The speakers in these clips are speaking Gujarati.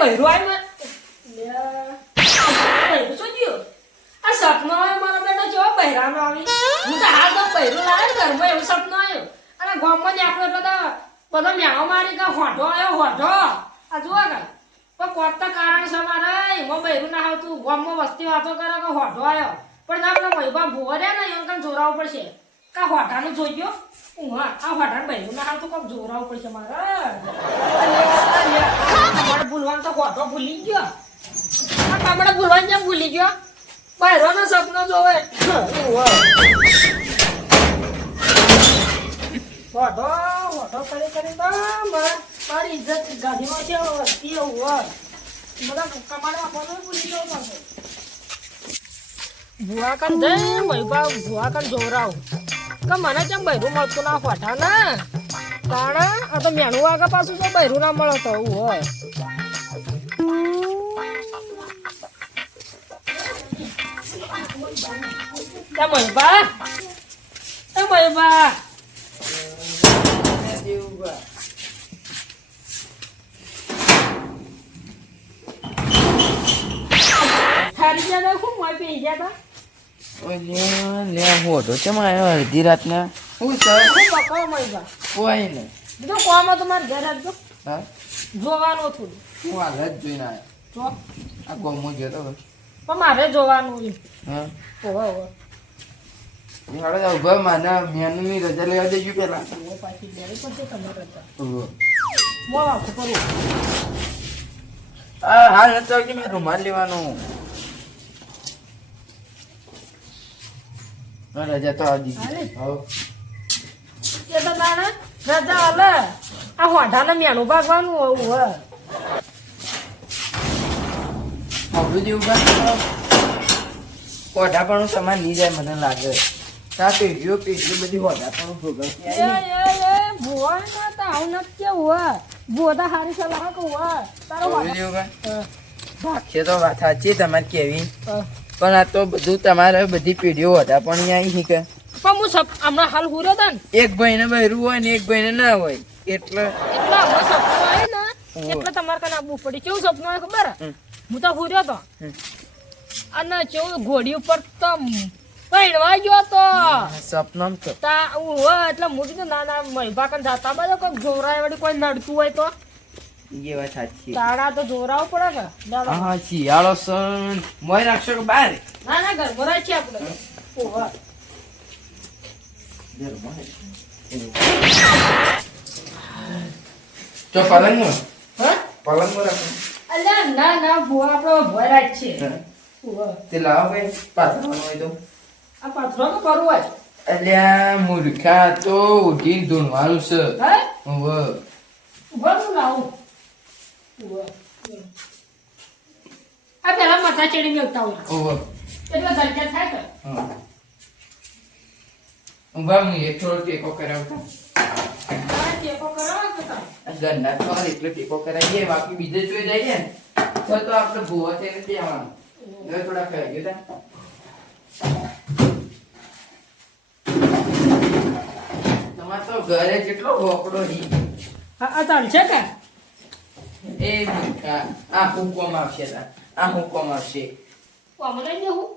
બૈરું આય બૈરું શું થયું આ સપનો આવ્યો મારો બેટો જેવો બૈરાનો આવી હું તો હાલ તો બૈરું લાવે ઘરમાં એવું સપનો આવ્યો અને ગામમાં ને આપણે બધો મેળો મારી કે હોઢો આવ્યો હોઢો આ જુઓ કે પણ કોક તો કારણ છે મારે એમાં બૈરું ના આવતું ગામમાં વસ્તી વાતો કરે કે હોઢો આવ્યો પણ આપણે મહિબા ભૂવો રહ્યા ને એમ કાંઈ જોરાવું પડશે કા હોઢાનું જોઈજો હા આ હોઢાનું બૈરું ના આવતું કોક જોરાવું પડશે મારે તમારે ભૂલવાનું તો હોઢો ભૂલી ગયો આ તમારે ભૂલવાનું કેમ ભૂલી ગયો બૈરોનો સપનો જોવે હોઢો હોઢો કરી મારી ઇજ્જત ગાડીમાં છે વસ્તી એવું હોય બધા કમાડવા આપવાનું ભૂલી જવું પડશે ભુવા કન જઈ મહિબા ભુવા કન જોવરાવ કે મને કેમ બૈરું મળતું ના હોઠા ના કારણ આ તો મેણું આગળ પાછું તો બૈરું ના મળે તો એવું હોય મહિબા હોટો છે અડધી રાતના હું કોઈ ને બીજો કોમ તમારે ઘર આપજો હા જોવાનું થોડું હું હાલ જ જોઈને આવ્યો આ ગોમો ગયો તો પણ મારે જોવાનું હા ઓહો હાડે ઉભા માના મેનુની રજા લેવા દેજો પેલા પાછી લેવી પડશે તમારે ઓહો મોવા કરું હાલ નતો કે મેં રૂમાલ લેવાનું રજા તો આવી ગઈ એ તો તારે રજા હાલે આ હોઢાને મેણું ભાગવાનું હોવું હોય હવે જેવું હોઢા પણ સમાન નહીં જાય મને લાગે તા પેઢીઓ બધી હોઢા પણ ભુવા ના તો આવું નથી કેવું હોય ભુવા તો હારી સલાહ કહું હોય તારો ભાગ્ય તો વાત સાચી તમારે કેવી પણ આ તો બધું તમારે બધી પેઢીઓ હતા પણ અહીંયા શીખે પણ હું હમણાં હાલ હુર્યો હતા ને એક ભાઈને બહેરું હોય ને એક ભાઈને ના હોય એટલે હમણાં સપનું આવે ને એટલે તમારે કને આવવું પડી કેવું સપનું આવે ખબર હું તો હુર્યો તો અને કેવું ઘોડી ઉપર તો પહેરવા ગયો તો સપનામ તો એટલે મોટી તો ના ના મહિબા કન જાતા બાજુ કોઈ જોરાય વળી કોઈ નડતું હોય તો એ વાત સાચી તાળા તો જોરાવ પડે કે હા શિયાળો સન મોય રાખશો કે બહાર ના ના ઘર ભરાય છે આપણે ઓવા તો પલંગમાં હા પલંગમાં રાખો અલ્યા ના ના ભુવા આપણો ભરાય છે ઓવા તે લાવો ભાઈ પાથરવાનું હોય તો આ પાથરો તો કરવું હોય અલ્યા મૂર્ખા તો ઉઠીને ધૂણવાનું છે હે ઓવા ઉભા લાવું આ પેલા માથા ચડી મેળતા હોય ઓવા એટલે ધરકે થાય કે ઉભા હું એક થોડો ટેકો કરાવતા ટેકો કરાવો કે તમે ગંડા તો એટલે ટેકો કરાવીએ બાકી બીજે જોઈ જઈએ ને તો આપણે ભૂવા થઈને દેવાનું હવે થોડા ખાઈ ગયો તમારે તો ઘરે કેટલો હોકડો રી આ ચાલશે કે એ મૂર્ખા આ હુકમ આવશે આ હુકમ આવશે કોમલે ને હું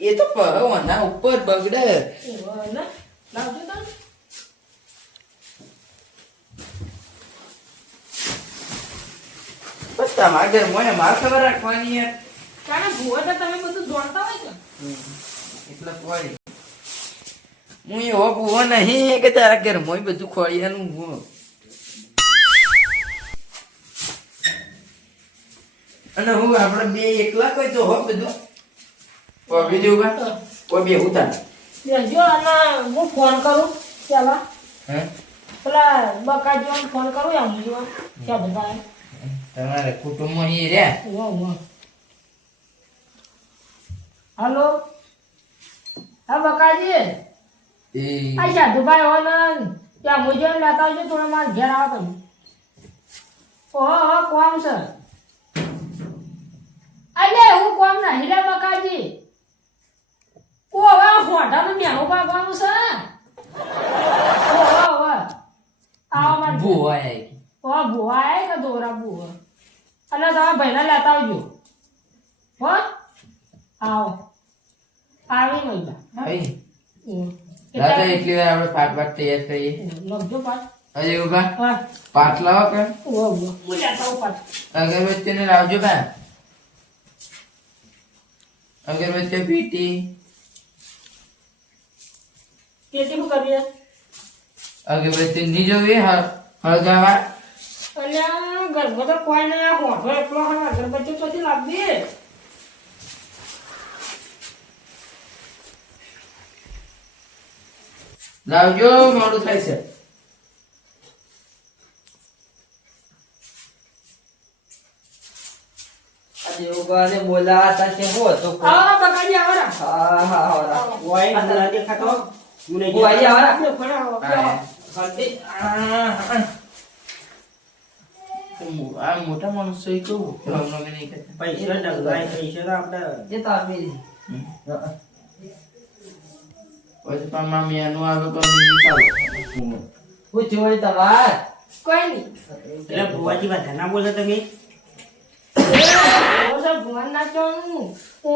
એ તો પરવાના ઉપર બગડે ને લાવજો તો બસ તમારા ઘર મને માર ખબર રાખવાની યાર કારણ ભૂવા તો તમે બધું જોડતા હોય કે એટલે કોઈ હું એવો ભૂવો નહીં કે તારા ઘર મોય બધું ખોળિયાનું હું અને હું આપણે બે એકલા કોઈ તો હો બધું કોઈ જેવું કા કોઈ બે ઉતાર બેજો અને હું ફોન કરું ચાલા હે પેલા બકાજીઓને ફોન કરું આમ જો ક્યાં બધા તમારે કુટુંબમાં ઈ રે હાલો હા બકાજી એ આ સાધુભાઈ હોય ને ત્યાં મુજે લેતા આવજો થોડો માર ઘેર આવો તમે ઓહો કોમ છે અલે હું કોમ નહીં રે બકાજી ઓ હવે હોટાનું મેણું પાકવાનું છે ઓહો આવો માર ભૂવા આય ઓ ભુવા આય કે દોરા ભુવા અને તમારા ભાઈને લેતા આવજો હો આવો આવી મહિલા આવી હમ. દાદા એટલી વાર આપણે પાટ તૈયાર કરીએ લખજો પાછ અરે ઉભા હા પાટ લાવો કે ઓ હું લેતા આવું પાછ અગરબત્તીને લાવજો બા અગરબત્તી પીટી કેટલી શું કરીએ અગરબત્તી ની જોવી હળગાવા અલ્યા ગરબો તો કોઈ નહીં આ હોઠો એટલો હા અગરબત્તી ચોથી લાવવી લાવજો મોડું થાય છે દેવગાને બોલાતા છે હો તો આવો બકાજી આવો રા હા હા હા ઓય ના દેખાતો મને બોલાઈ આવા આપણે ભણાવો હા. હલ્દી આ મોટા માણસો એ કેવું હમણાં મેં નહીં કહેતા પૈસા ડંગાય પૈસા તો આપણે જે તારમી પછી પણ મામી એનું આવે તો નહીં ચાલો પૂછ્યું વળી તમાર કોઈ નહીં એટલે ભુવાજી બધા ના બોલે તમે ઓ સર ભગવાન ના ચાનું ઓ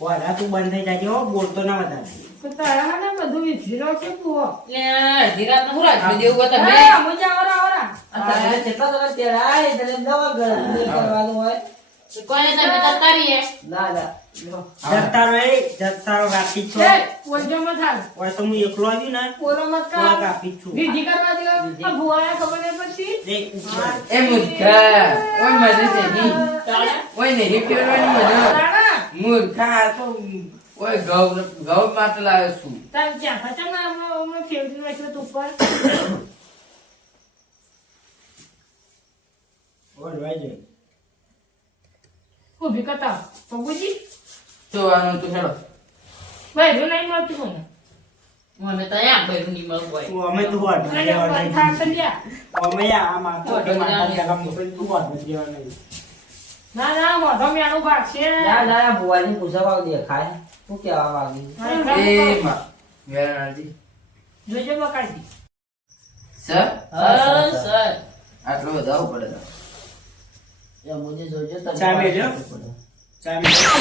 વાડા તું બંધ થઈ જાય હો બોલતો ના બધા તો તારા ને બધું વિખેરો છે પૂરો ધીરાજ નું રાખ્યું દેવું હતા બે હા મજા આવરા અત્યારે કેટલા તમે તેરાય તને નવા ઘર કરવાનું હોય કોને તમે તતારી હે ના ના જતારો રાખી છો એ ઓજો મત હાલ ઓય તો હું એકલો આવ્યું ને ઓલો મત થોડા કા કાપી છું વિધિ કરવા દો આ ભુવાયા ખબર નહીં પડતી દેખ ઉપર. એ મૂર્ખા ઓય મને છે ની ઓય નહીં કેળવાની મને તારા મૂર્ખા આ તો ઓય ગૌ માટે લાવે છું તાર ક્યાં ખચમ ના હમણાં ફેવરી નાખ્યો તું ઉપર ઓય ભાઈ જય. ઊભી કરતા પગુજી તો આનું તો હેડો ભાઈ રૂ નહીં મળતું મને મને તો અહીંયા બેરું ની મળવું હોય તું અમે તું વાડ અરે દેવા વાત નહીં. થાક કર્યા અમે આ માથો કે માથા જગા મોકલી તું વાડ દેવા નહીં. ના ના મોઢો મેણું ભાગ છે ના ના ભુવાજી પૂછવા દેખાય શું કહેવા માંગી એ માં વેરાજી જોજો બકાજી સર સર આટલો વધાવ પડે એ મુજે જોજો તમે ચા મેલ્યો? ચા મેલ્યો?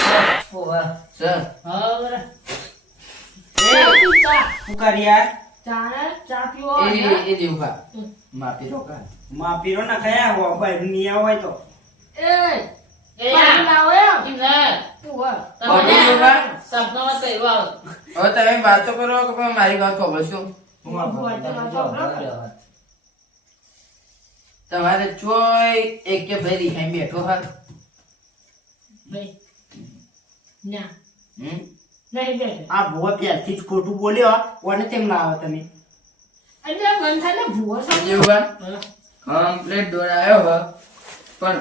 ઓવા સર શું કર્યા ચા પીવો એ દેવકા માપી રોકા માપીરો ના ખયા હો ભાઈ નિયા હોય તો એ પાણી લાવો એમ તું વા હવે તમે વાતો કરો કે પણ મારી વાત ખબર શું તમારે ચોય એક કે ભાઈ રીખાઈ બેઠો હાલ ભાઈ ના હમ નહીં બેઠે આ ભુવા પહેલથી જ ખોટું બોલ્યો ઓને તેમ લાવો તમે એટલે મન થાય ને ભૂવો સમજો દેવકા કમ્પ્લીટ દોડાયો હ પણ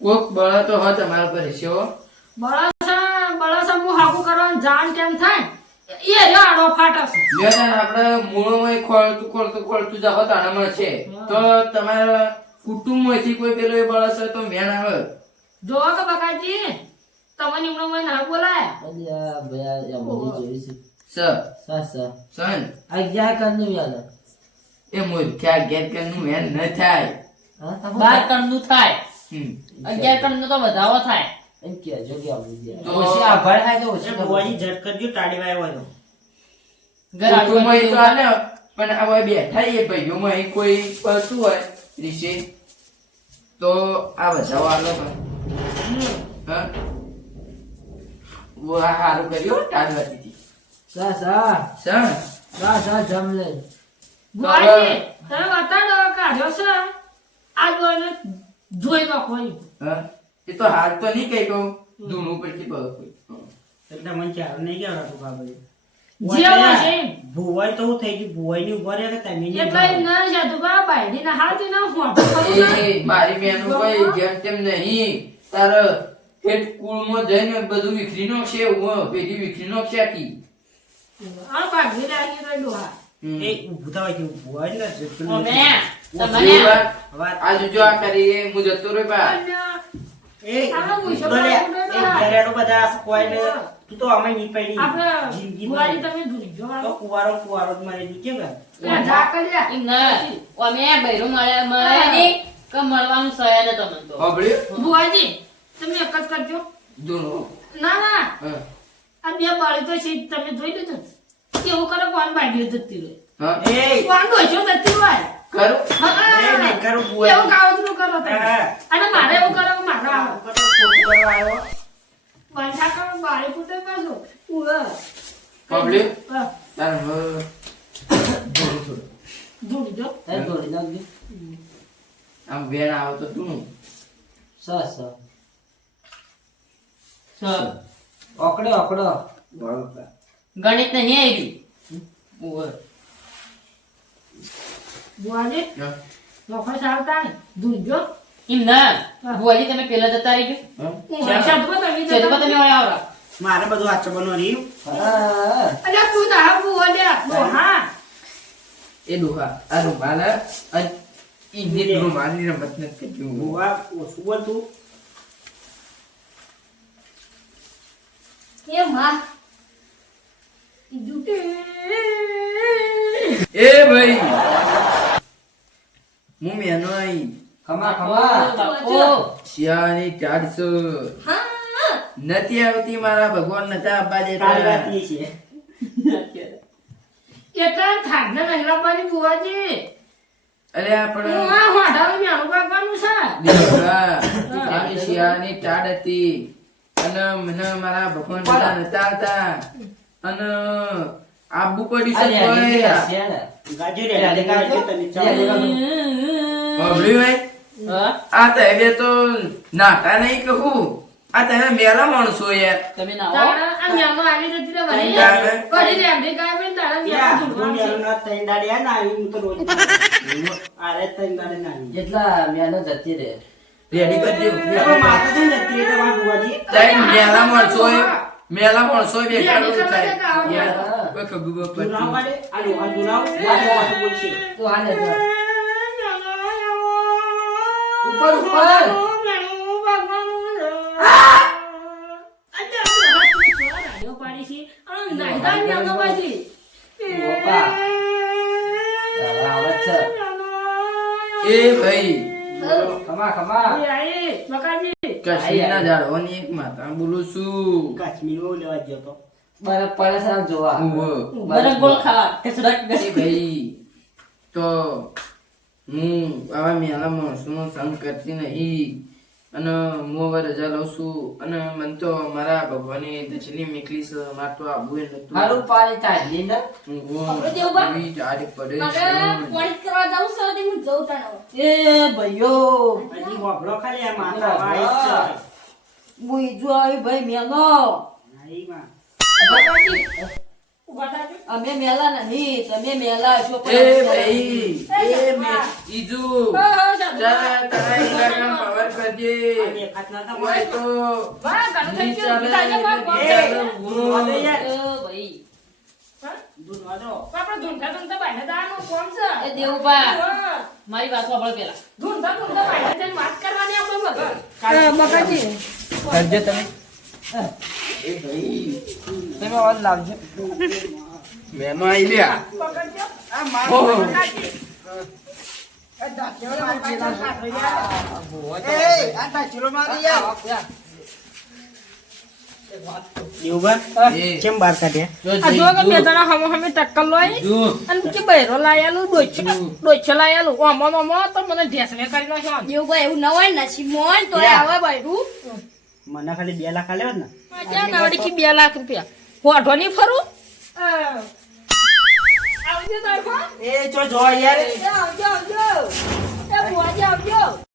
કોક બળ તો હ તમારા પર છે હો બળસા હું હાકુ કરવાનું જાણ કેમ થાય એ રહ્યો આડો ફાટસ જેને આપણે મૂળોમાં ખોળતું જાવ તાણામાં છે તો તમારા કુટુંબમાંથી કોઈ પેલો એ બળસ હોય તો મેન આવે જો કે બકાજી તમને હમણાં ના બોલાય અલ્યા ભયા એ મુજે જોઈ છે સર સર સન આ જ્યાં કરનું યાદ એ મૂર્ખ્યા ગેર કનું મેન ન થાય હા તમે 12 ટનનું થાય હમ 11 ટનનો તો વધારો થાય એમ કે જો કે આવું દે તો- ઓછી આભાર થાય તો એ ઓછી ભુવાજી ઝટ કરજો ટાળી વાય હોય તો ઘર કુટુંબમાં તો આજુબાજુ આલે પણ આ ભાઈ બેઠા એ ભાઈઓમાં અહીં કોઈ પડતું હોય રિશે તો આ બધાઓ આલો પણ હા વો આ હારું કર્યું ટાળવાતી હતી સા સા સર સા સા જમ લે ભુવાજી તમે બતાડો કાઢ્યો છે આ જોઈને જોઈ નાખો એમ. હા એ તો હાલ તો નહીં કઈ કહું ધૂણું પડતી બહુ કોઈ એટલે મને ચાર નહીં કહેવાતું બાબા જે હોય છે એમ. ભુવાઈ તો હું થઈ ગયું ભુવાઈ ની ઉભા રહ્યા કે તમે નહીં એટલે ઉભા એમ રહ્યા. ના જાતું કા બાયડી ના હાથ ના ફોટો કરું ના. એ મારી બેનું કોઈ જેમ તેમ નહીં તાર હેઠ કુળમાં જઈને બધું વિખરી નાખશે પેઢી વિખરી નાખશે આખી આ ભાગી રાખી તો ડોહા હમ. એ ઊભું થવાય કે ભુવાઈ ને ઝટ કરી અમે ઓછી તમને વાત. વાત આ જોજો આ કરી હું જતો રહ્યો બા અલ્યા, એ આમાં મૂછો ઉભો રે. પાડો એ ના. ઘરેડો બધા કોઈને તું તો અમે નહીં પડી આપણે જિંદગી ભુવાજી તમે જોજો તો કુવારો જ મારી દીધી કે ઝાકલિયા એમ ના અમે બૈરું મળે મળે નહીં કે મળવાનું સયા ને તમને તો સાંભળ્યું? બુઆજી તમે એક જ કરજો દૂનો. ના ના હા. આ બે બાળી તો છે તમે જોઈ લીધું કેવું કરે કોણ બાંધ્યું જતી રહે હા. એ કોણ ડોસ્યો જતી હોય કરું? એ નહીં કરું બુઆજી. એવું કાવતરું કરો તમે હા. અને મારે એવું કરો કે મારે આવે ખોટું કરવા આવ્યો. બાંધા કરો બાળી ફૂટે પાછું ઉવે. સાંભળ્યું? હા, તાર હવે દૂનું થોડું. ધૂળ જો એ દોડી નાખજો. આમ વેણ આવે તો દૂનું. સસ છ. ઓકડે ઓકડો. બરોબર. ગણિત નહીં આવી ઓવે. બુઆજી હા. નોખો ચાલતા ને ધૂળ જો એમ ના ભુવાજી તમે પેલા જતા રહી હા. હું સાધુ તમે ગયો જતા. તમે હોય આવરા મારે બધું આચરવાનું રહ્યું. હા અલ્યા તું ના બુઆ લે હા એ ડોહા આ રૂમાલ અને ઈ રૂમાલની રમત નથી કરતી. બુઆ ઓછું બોલ તું. એ માં જુટે એ ભાઈ હું મેનો આઈ ખમા ખમા. બાપો શિયાળની 400 નથી આવતી મારા ભગવાન નતા આપવા તારી દેતા. વાત ઈ છે. એટલા થાકને નહીં લાવવાની બુઆજી અરે આપણે હું આ હોટાનું મેણું પાકવાનું છે દેવરા આવી શિયાળની ટાઢ હતી અને મને મારા ભગવાન નતા આવતા અને આબુ પડી છે તોય. ગાજે રે લે ગાજે તને ચાલો. સાંભળ્યું ભાઈ? હા આ તહેવે તો નાટા નહીં કહું આ તને મેલા માણસો યાર. તમે ના આવો તારા આ મેણું આવી જતી રે વળી તારે? વળી રેડી કાય પણ તારા યા, મેણું હું ધૂળવાનું છે. મેલું ના તઈ દાડે આ ના આવી, હું તો રોજ આરે તઈ દાડે ના આવી. જેટલા મેનો જતી રે. રેડી કરજો. પણ માતા છે ને જતી રહે તમારા બુઆજી. તઈ મેલા માણસો મેલા માણસો બેઠા રેડી કરવા થાય. જતા આવો યાર, યાર. કોઈ ખગુ બપર દુરાવ થી. વાળે, આ ડોહા દુરાવ, વાળે વાળે બોલશે. તું હાલે જા. ઉપર ઉપર. બાપા આવે છે. એ ભાઈ ખમા ખમા. કાશ્મીરના ઝાડવાની એક માતા બોલું છું. કાશ્મીરમાં લેવા ગયો તો. બરફ પડે છે આમ જોવા. ઉવ્વ. બરફ ગોળ ખાવા કચરા એ ભાઈ તો હું આવા મેલા માણસોનો સંગ કરતી નહીં અને હું હવે રજા લઉં છું અને મને તો મારા ભગવાને દક્ષિણી મોકલી છે મારે તો આબુ એ નતું. હારું પાણી ચાલી ને. આપણે દેવબા? એવી ટાઢ પડે મારે છે. પોણી કરવા જાઉં છે તે હું જઉં તાણે. એ ભાઈઓ હજી હોભળો ખાલી આ માતા વાય જ છે. હું ઈજુ આવી ભાઈ મેનો. નહીં માં. ઉભા થાજો. અમે મેલા નહીં તમે મેલા છો એ ભાઈ એ મે ઈજુ તારા તારા ઇલાકામાં પાવર કરજે. આ દેખાત ના તા ઓય મળે. તો વાહ, ઘણું થઈ નહીં ગયું. ચાલે, બીજા નહીં કોણ? ચાલે, દૂધવા દે યાર. ભાઈ હા? દૂધવા દો. આપણે ધૂંધા ધૂંધા બાયને જવાનું કોણ છે? એ દેવુભા હા. મારી વાત સાંભળો પેલા ધૂંધા ધૂંધા બાયને જઈને વાત કરવાની આપણે મગજ. કરજે તમે. એ ભાઈ તમે અવાજ લાવજો. મેનો આઈ લ્યા. પકડજો. ઓહો. દેવબા, એ કેમ બહાર કાઢ્યા? જો આ જો કે જઈ બે જણા હમો હમે ટક્કર લોય જો અને કે બૈરો લાયાલું ડોચો લાયાલું ઓમો ઓમો તો મને ઢેસવે કરી નાખ્યો એવું ભાઈ એવું ન હોય નસીબમાં હોય તો યા. આવે બૈરું મને ખાલી 2 લાખ આલ્યા હોત ને. ક્યાં નાવડી કે 2 લાખ રૂપિયા હોઠો નહીં ફરું આવજો તાર એ ચો જો યાર. આવજો આવજો એ બુઆજી આવજો